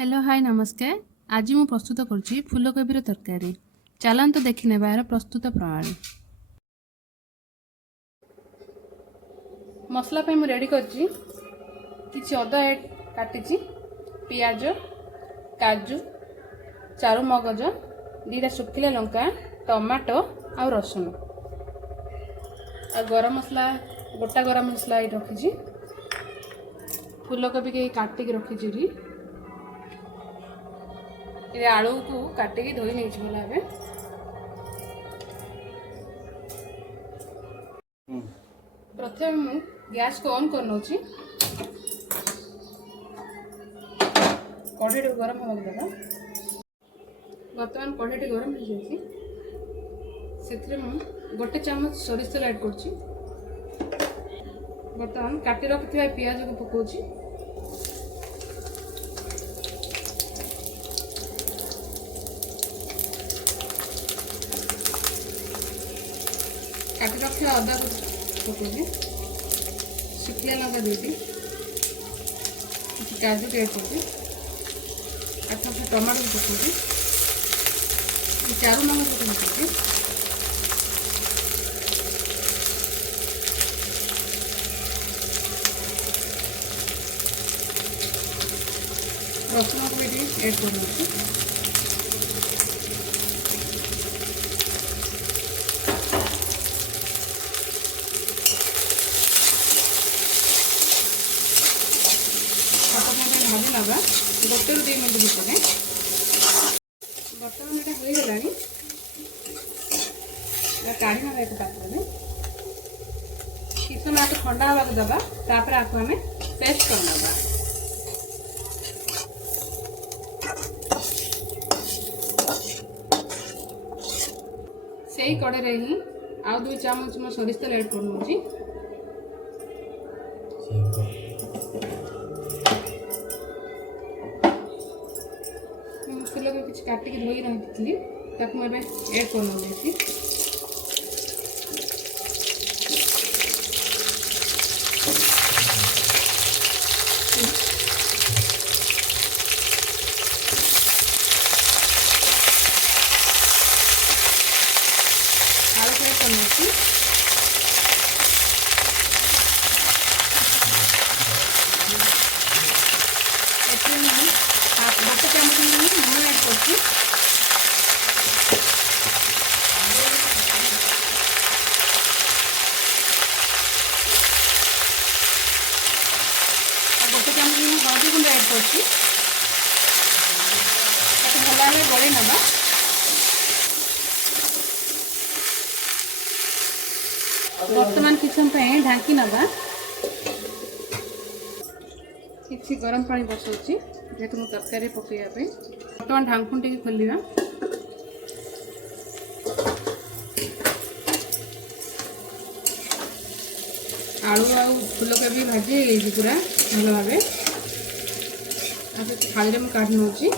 Hello hi नमस्कार। आज मु प्रस्तुत करुच्ची फूलकोबी तरकारी। चलतु देखने यार प्रस्तुत प्रणाली। मसला पे रेडी करची किसी अदा काटी पियाज काजू चारू मगज दीटा सुखिला लंका टमाटो आ रसुण आ गरम मसला गोटा गरम मसला रखी फूलकोबी के काटिक रखी आलू को काटिकी धोई नहीं भला भाव प्रथम मु गैस को ऑन कर नौची कढ़ाई गरम होगा देगा बर्तमान कढ़ाई गरम हो जाए गोटे चामच सोरिष तेल ऐड कर बर्तमान काटी रखि पियाज को पकाउची काटी रखि अदा को पकाउची शुखिला लंका देती काजू ऐड करती टमाटो पकाउची चारू मगज पकाउची रसुण को ये ऐड कर भाजी नवा गोटे रू 2 मिनट भितर बर्तमान यहाँ हो गला काढ़ी ना एक पात्र में किसी समय आपको ठंडा हवा दबा तापर आपको आम पेस्ट कर नवा से कड़े ही आउ 2 चामच मैं सोरिष तेल ऐड कर फूल किसी काटिक धोई रही मुझे ऐड कर नौची आलू फ्राई कर नौची गोटे चामच लुण ऐड कर गोटे चामच हल्दी गुंड ऐड कर भल भाव गड़े नवा बर्तमान किसी समय ढांकी नवा किसी गरम पानी बसाऊँगी जेहेतु मो तरकारी पकड़ापी बर्तमान ढांकुन टी खोलिया आलू आ फूलकोबी भाजी पूरा भल भाव थाली में काढ़ी नौची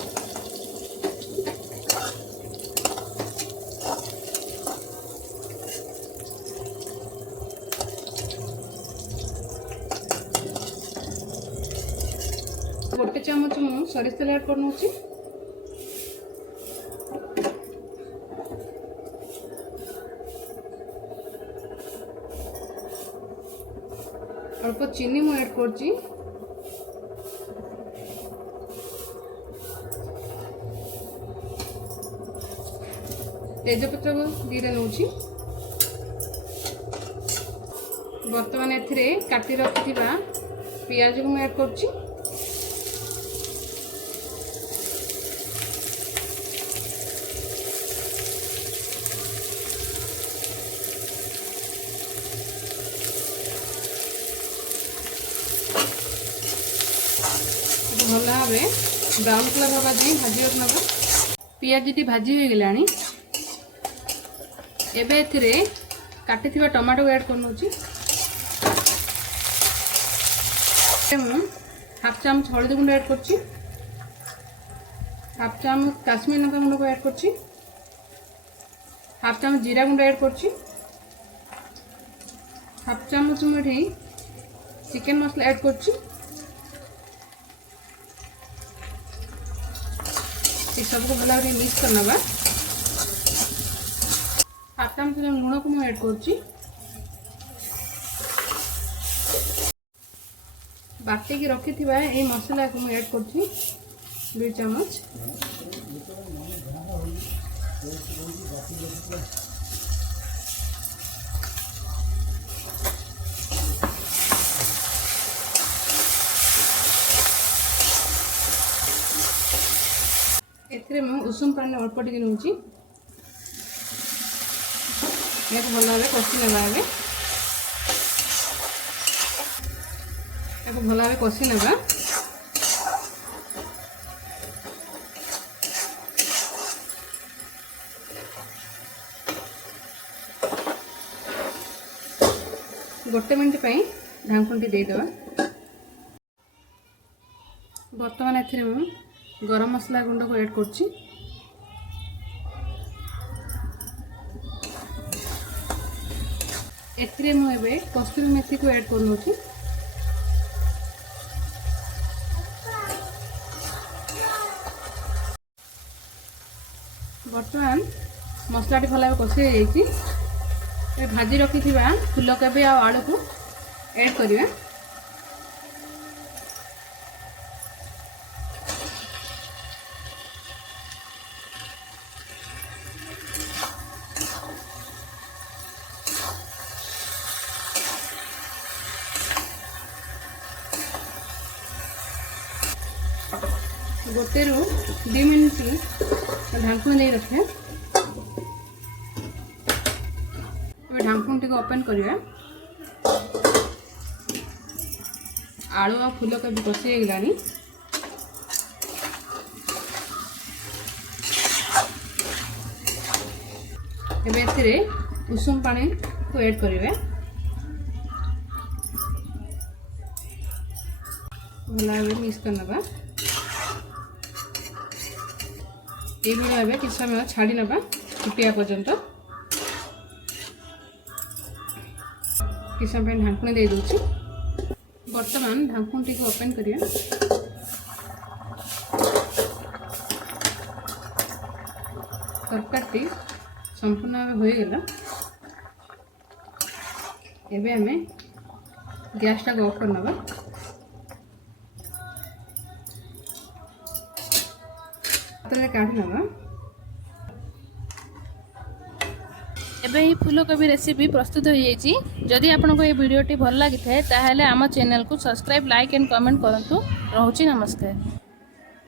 गोटे चामच मु सोरिष तेल ऐड कर नौची अल्प चीनी मु ऐड करची तेजपत्र को दीटा नौची बर्तमान एथिरे काटी रखिथिबा पियाज को ऐड करची भल भाव ब्राउन कलर हवा जाए भाजी ना पियाज टी भाजी हो गला एबे काटी टमाटो ऐड कर नौची हाफ चामच हल्दी गुंड ऐड करची हाफ चामच काश्मीर लंका गुंड को ऐड करची हाफ चामच जीरा गुंड ऐड करची हाफ चामच मुझे चिकेन मसला ऐड करची ये सबको भल भाव मिक्स करना। हाफ चामच लुण को मुझे ऐड करुच्ची। बाटिकी रखी ये मसला को मुझे ऐड करुच्ची 2 चामच। एथिरे मैं उषुम पानी अल्प टिके नौची। भल भाव कषि ना भल भाव कषि ना। गोटे मिनट ढांकुटी देदेवा। बर्तमान एथिरे मैं गरम मसला गुंड को ऐड करछि। एथिरे मैं एबे कस्तूरी मेथी को ऐड करनोछि। बर्तमान मसलाटी भल भाव कषि जाइछि। भाजी रखी फूलकोबी आ आलू को ऐड करिया। गोटे रु 2 मिनट ढांकुणी नहीं रखे। ढांकुणी टी ओपन करिया। आलू आ फूलकोबी कषि गलानी। एबे एथिरे उषुम पानी को ऐड करिवे। भला मिक्स करना। ये भाव किसी समय छाड़ी ना फुटिया पर्यंत किसी समय ढांकुणी दे दूची। बर्तमान ढांकुणी को ओपन करिया। तरकारी संपूर्ण भाव हो गला। एबे हमें गैस टा ऑफ करना। काढ़ी ना। एबे ही फूलकोबी रेसिपी प्रस्तुत हो जाइए। जदि आपको ये वीडियोटी भल लगी थाए ताहले आम चैनल को सब्सक्राइब लाइक एंड कमेंट करंतु। रहूची नमस्कार।